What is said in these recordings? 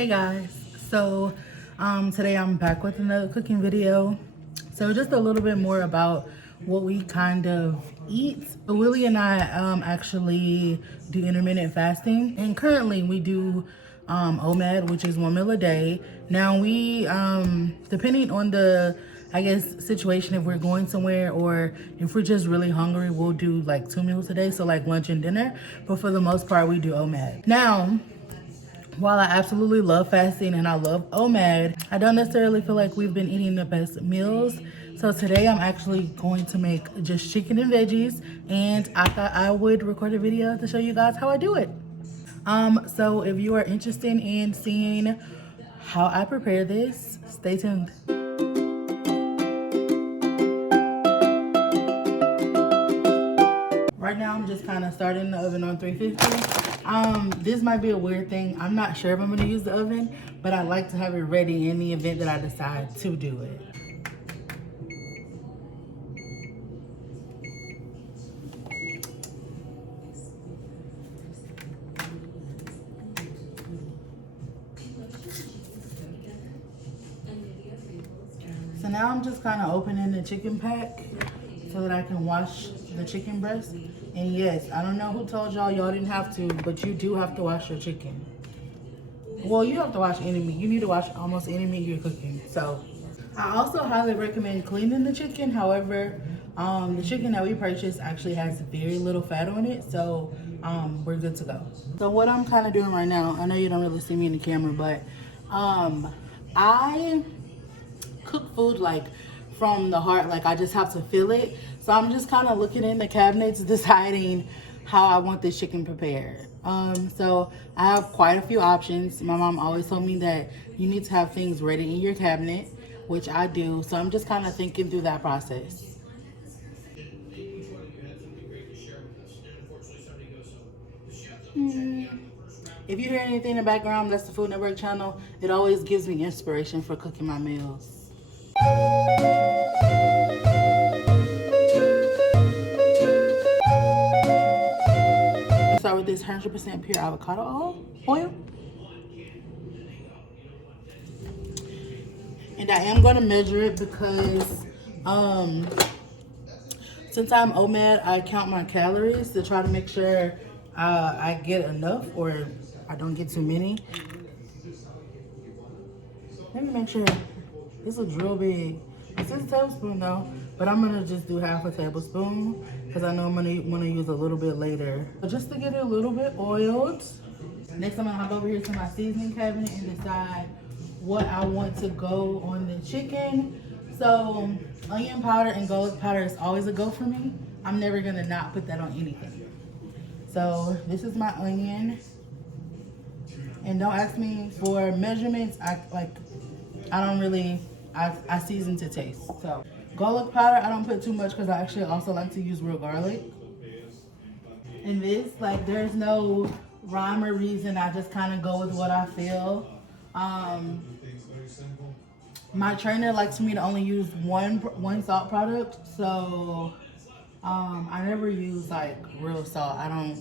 Hey guys, so today I'm back with another cooking video. So just a little bit more about what we kind of eat. Willie and I actually do intermittent fasting, and currently we do OMAD, which is 1 meal a day. Now we depending on the situation, if we're going somewhere or if we're just really hungry, we'll do like 2 meals a day, so like lunch and dinner. But for the most part, we do OMAD. Now, while I absolutely love fasting and I love OMAD, I don't necessarily feel like we've been eating the best meals. So today I'm actually going to make just chicken and veggies, and I thought I would record a video to show you guys how I do it. So if you are interested in seeing how I prepare this, stay tuned. Right now, I'm just kind of starting the oven on 350. This might be a weird thing. I'm not sure if I'm going to use the oven, but I like to have it ready in the event that I decide to do it. So now I'm just kind of opening the chicken pack so that I can wash the chicken breast. And yes, I don't know who told y'all didn't have to, but you do have to wash your chicken. Well, you have to wash any meat. You need to wash almost any meat you're cooking. So I also highly recommend cleaning the chicken. However, the chicken that we purchased actually has very little fat on it, so we're good to go. So what I'm kind of doing right now, I know you don't really see me in the camera, but I cook food like from the heart. Like I just have to feel it. So I'm just kind of looking in the cabinets, deciding how I want this chicken prepared. So I have quite a few options. My mom always told me that you need to have things ready in your cabinet, which I do. So I'm just kind of thinking through that process. If you hear anything in the background, that's the Food Network channel. It always gives me inspiration for cooking my meals. Start with this 100% pure avocado oil. And I am going to measure it because since I'm OMAD, I count my calories to try to make sure I get enough or I don't get too many. Let me make sure. This looks real big. This is a tablespoon though, but I'm gonna just do half a tablespoon because I know I'm gonna want to use a little bit later. But just to get it a little bit oiled. Next, I'm gonna hop over here to my seasoning cabinet and decide what I want to go on the chicken. So onion powder and garlic powder is always a go for me. I'm never gonna not put that on anything. So this is my onion. And don't ask me for measurements. I season to taste. So garlic powder, I don't put too much because I actually also like to use real garlic. And this, like, there's no rhyme or reason. I just kind of go with what I feel. My trainer likes me to only use one salt product, so I never use like real salt. I don't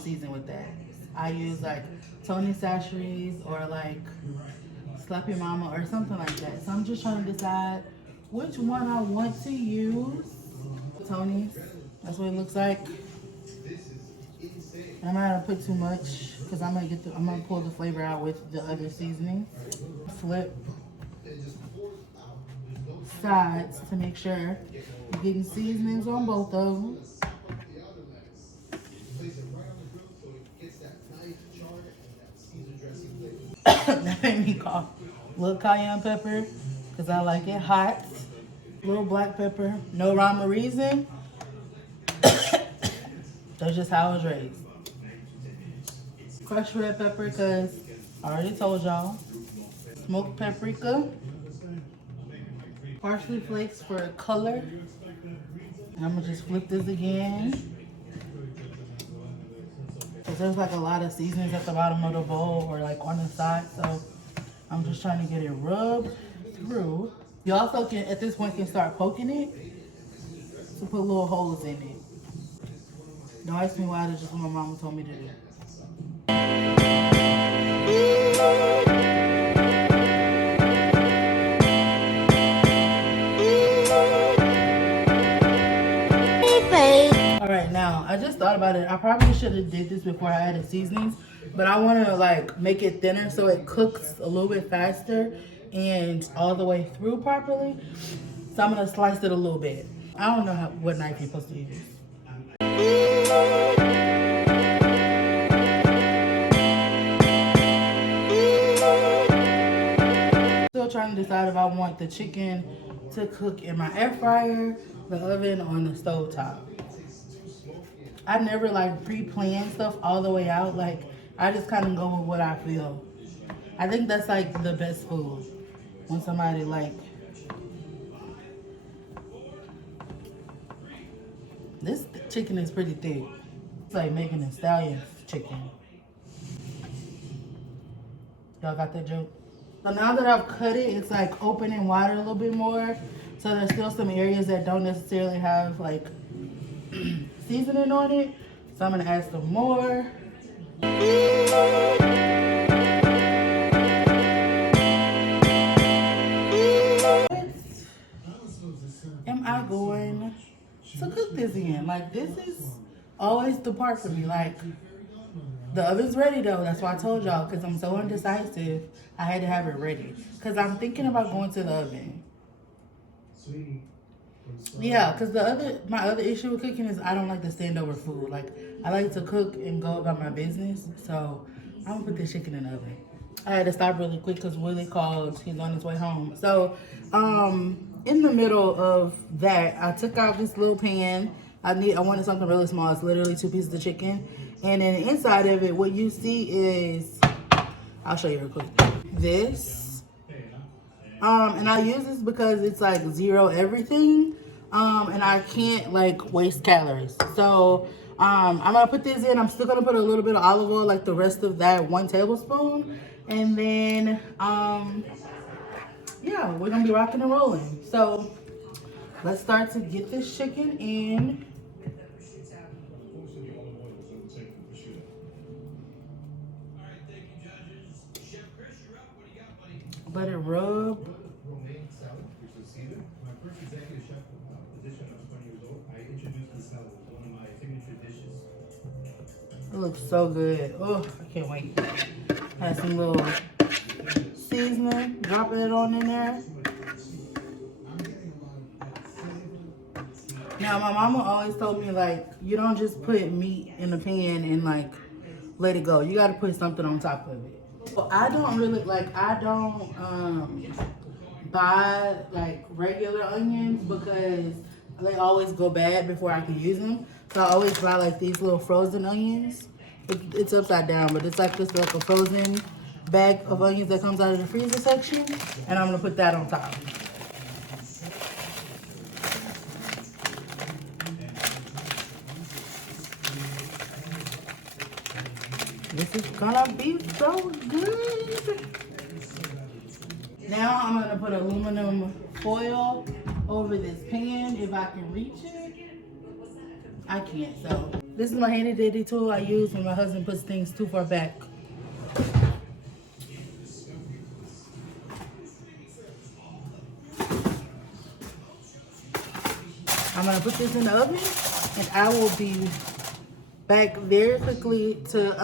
season with that. I use like Tony Chachere's or like Slap Your Mama or something like that. So I'm just trying to decide which one I want to use. Tony's, that's what it looks like. I'm not gonna put too much because I'm gonna pull the flavor out with the other seasoning. Flip sides to make sure you're getting seasonings on both of them. That made me cough. Little cayenne pepper because I like it hot. Little black pepper. No rhyme or reason. That's just how I was raised. Crushed red pepper because I already told y'all. Smoked paprika. Parsley flakes for color. And I'm gonna just flip this again. Because there's like a lot of seasonings at the bottom of the bowl or like on the side. So I'm just trying to get it rubbed through. You also can, at this point, can start poking it to put little holes in it. Don't ask me why, that's just what my mama told me to do. I just thought about it. I probably should have did this before I added seasonings, but I want to like make it thinner so it cooks a little bit faster and all the way through properly. So I'm gonna slice it a little bit. I don't know what knife you're supposed to use. Still trying to decide if I want the chicken to cook in my air fryer, the oven, or on the stove top. I never like pre-plan stuff all the way out. Like I just kind of go with what I feel. I think that's like the best food when somebody like this chicken is pretty thick. It's like making a stallion chicken. Y'all got that joke? So now that I've cut it, it's like open and wider a little bit more. So there's still some areas that don't necessarily have like seasoning on it. So I'm gonna add some more. What am I going to cook this in? Like this is always the part for me. Like the oven's ready though. That's why I told y'all, because I'm so indecisive. I had to have it ready because I'm thinking about going to the oven. Yeah, because my other issue with cooking is I don't like to stand over food. Like I like to cook and go about my business. So I'm gonna put this chicken in the oven. I had to stop really quick because Willie called. He's on his way home. So in the middle of that, I took out this little pan. I wanted something really small. It's literally 2 pieces of chicken. And then inside of it, what you see is, I'll show you real quick. This. And I use this because it's like zero everything. And I can't like waste calories. So I'm gonna put this in. I'm still gonna put a little bit of olive oil, like the rest of that 1 tablespoon. And then yeah, we're gonna be rocking and rolling. So let's start to get this chicken in. Let it rub. It looks so good. Oh, I can't wait. Add some little seasoning. Drop it on in there. Now, my mama always told me, like, you don't just put meat in the pan and, like, let it go. You got to put something on top of it. So I don't really, like, I don't buy, like, regular onions because they always go bad before I can use them. So I always buy, like, these little frozen onions. It's upside down, but it's like just like a frozen bag of onions that comes out of the freezer section. And I'm going to put that on top. This is gonna be so good. Now I'm gonna put aluminum foil over this pan if I can reach it. I can't, so. This is my handy dandy tool I use when my husband puts things too far back. I'm gonna put this in the oven and I will be back very quickly to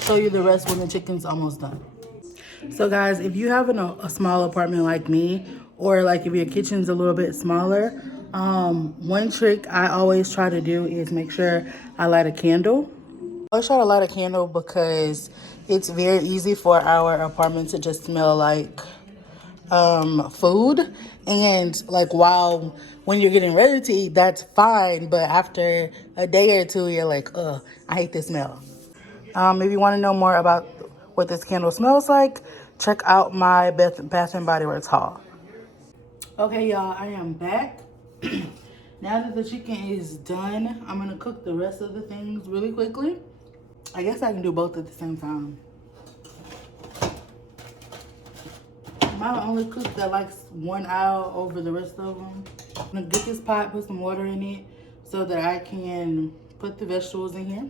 show you the rest when the chicken's almost done. So guys, if you have a small apartment like me, or like if your kitchen's a little bit smaller, one trick I always try to do is make sure I light a candle. I always try to light a candle because it's very easy for our apartment to just smell like food, and like when you're getting ready to eat, that's fine, but after a day or two you're like, ugh, I hate this smell. If you want to know more about what this candle smells like, check out my Bath and Body Works haul. Okay y'all, I am back. Now that the chicken is done, I'm gonna cook the rest of the things really quickly. I guess I can do both at the same time. I'm the only cook that likes one aisle over the rest of them. I'm gonna get this pot, put some water in it so that I can put the vegetables in here.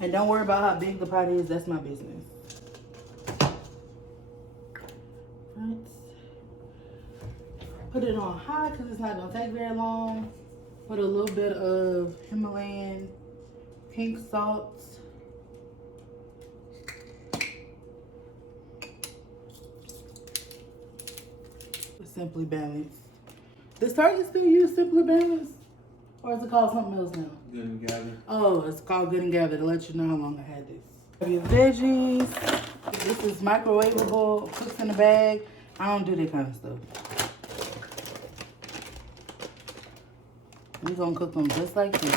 And don't worry about how big the pot is, that's my business. Let's put it on high because it's not gonna take very long. Put a little bit of Himalayan pink salt. Simply Balanced. Does Target still use Simply Balanced? Or is it called something else now? Good and Gather. Oh, it's called Good and Gather to let you know how long I had this. Have your veggies. This is microwavable, cooks in a bag. I don't do that kind of stuff. We're gonna cook them just like this.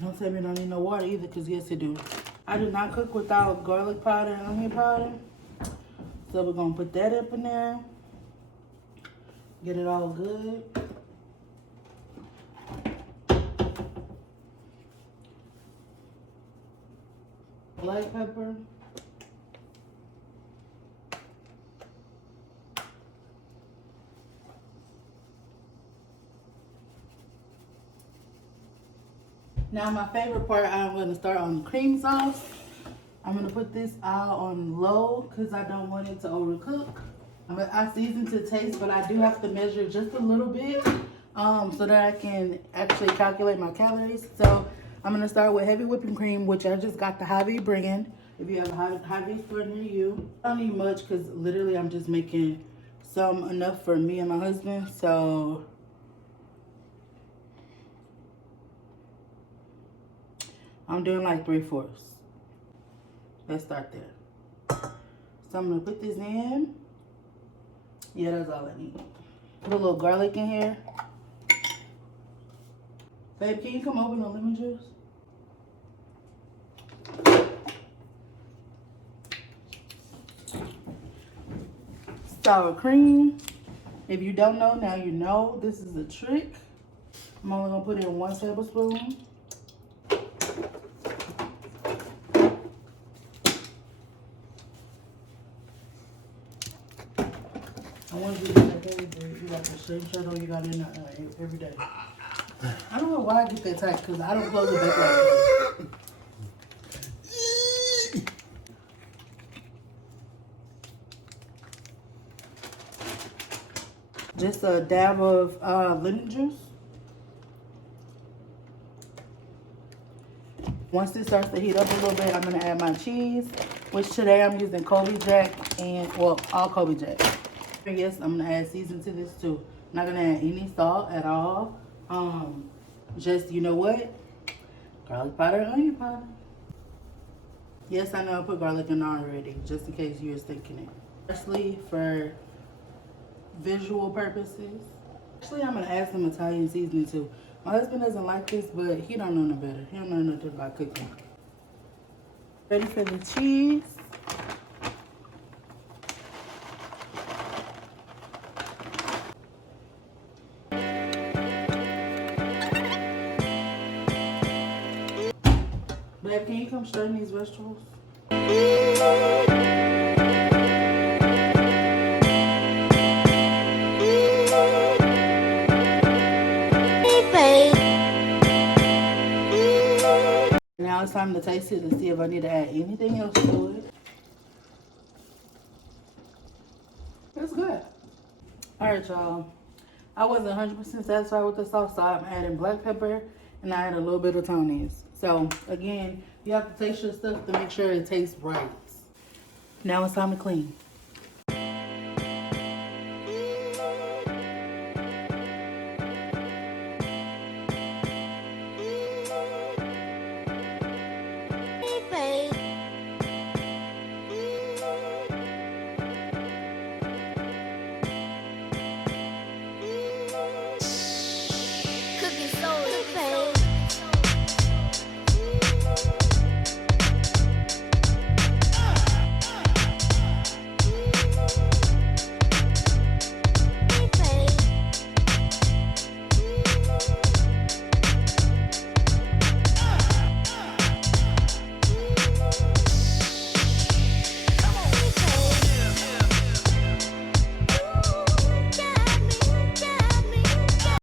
Don't tell me I don't need no water either, because yes, it do. I do not cook without garlic powder and onion powder. So we're gonna put that up in there. Get it all good. Black pepper. Now my favorite part, I'm going to start on the cream sauce. I'm going to put this out on low because I don't want it to overcook. I season to taste, but I do have to measure just a little bit so that I can actually calculate my calories. So I'm going to start with heavy whipping cream, which I just got the Hy-Vee brand. If you have a Hy-Vee store near you. I don't need much because literally I'm just making some enough for me and my husband. So I'm doing like 3/4. Let's start there. So I'm gonna put this in. Yeah, that's all I need. Put a little garlic in here. Babe, can you come open the lemon juice? Sour cream. If you don't know, now you know. This is a trick. I'm only gonna put in 1 tablespoon. I want you to get that every you got the same shirt on you got in every day. I don't know why I get that tight because I don't close it back like that. Just a dab of lemon juice. Once it starts to heat up a little bit, I'm going to add my cheese, which today I'm using Kobe Jack and, well, all Kobe Jack. And yes, I'm going to add seasoning to this too. I'm not going to add any salt at all. Just, you know what? Garlic powder and onion powder. Yes, I know I put garlic in already, just in case you were thinking it. Especially for visual purposes. Actually, I'm going to add some Italian seasoning too. My husband doesn't like this, but he don't know no better. He don't know nothing about cooking. Ready for the cheese. Babe, can you come straighten these vegetables? Now it's time to taste it to see if I need to add anything else to it. It's good. Alright, y'all. I wasn't 100% satisfied with the sauce, so I'm adding black pepper and I add a little bit of Tony's. So, again, you have to taste your stuff to make sure it tastes right. Now it's time to clean.